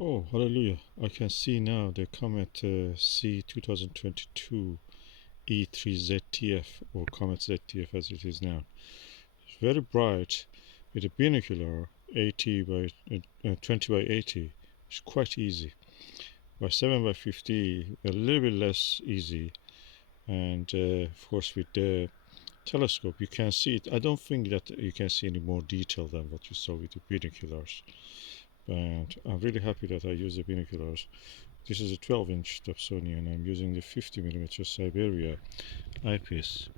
Oh, hallelujah. I can see now the Comet C 2022 E3 ZTF, or Comet ZTF as it is now. It's very bright with a binocular 80 by 20 by 80. It's quite easy. By 7 by 50, a little bit less easy. And of course, with the telescope, you can see it. I don't think that you can see any more detail than what you saw with the binoculars. But I'm really happy that I use the binoculars. This is a 12-inch Dobsonian. I'm using the 50mm Siberia eyepiece.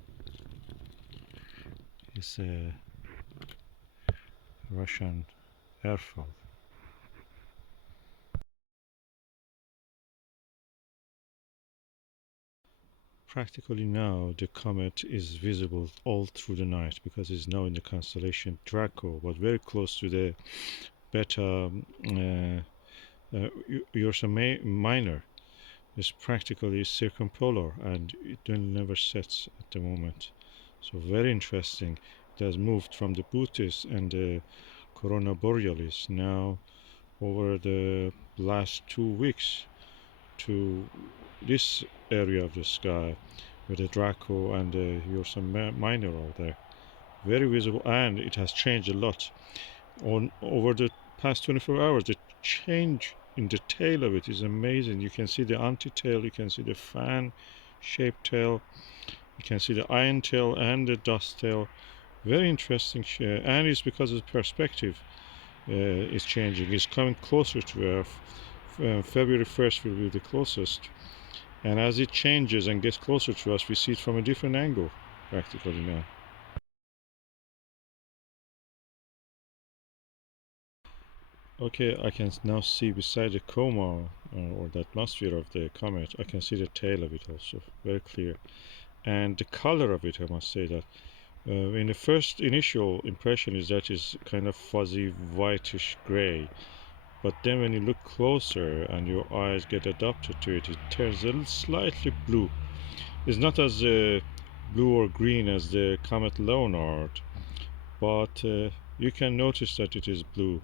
It's a Russian Erfle. Practically now the comet is visible all through the night because it's now in the constellation Draco, but very close to the Beta Ursa Minor. It's practically circumpolar and it never sets at the moment. So very interesting. It has moved from the Bootes and the Corona Borealis now over the last 2 weeks to this area of the sky where the Draco and the Ursa Minor are there. Very visible, and it has changed a lot on over the past 24 hours. The change in the tail of it is amazing. You can see the anti-tail, you can see the fan shaped tail, you can see the iron tail and the dust tail. Very interesting, and it's because of the perspective is changing. It's coming closer to Earth. February 1st will be the closest, and as it changes and gets closer to us, we see it from a different angle practically now. Okay, I can now see beside the coma or the atmosphere of the comet, I can see the tail of it also, very clear. And the color of it, I must say that in the first initial impression is that it's kind of fuzzy whitish gray. But then when you look closer and your eyes get adapted to it, it turns a little slightly blue. It's not as blue or green as the comet Leonard, but you can notice that it is blue.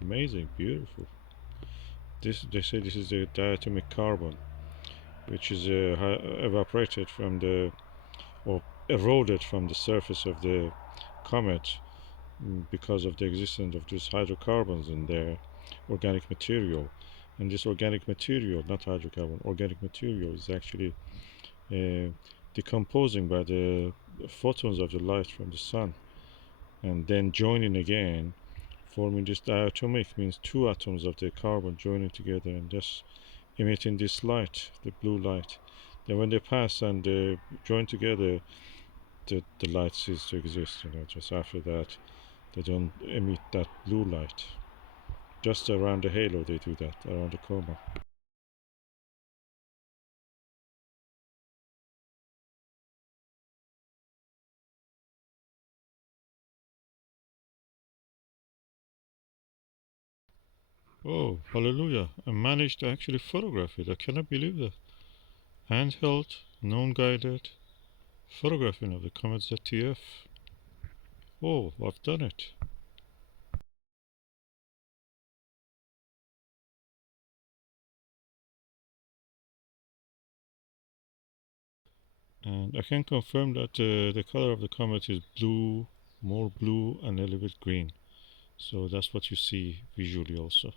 Amazing, beautiful. This they say this is the diatomic carbon, which is evaporated from the or eroded from the surface of the comet because of the existence of these hydrocarbons in their organic material. And this organic material, not hydrocarbon, organic material is actually uh, decomposing by the photons of the light from the sun and then joining again, forming this diatomic, means two atoms of the carbon joining together and thus emitting this light, the blue light. Then when they pass and they join together, the light ceases to exist. Just after that, they don't emit that blue light. Just around the halo they do that, around the coma. Oh, hallelujah. I managed to actually photograph it. I cannot believe that. Handheld, non-guided photographing of the Comet ZTF. Oh, I've done it. And I can confirm that the color of the comet is blue, more blue and a little bit green. So that's what you see visually also.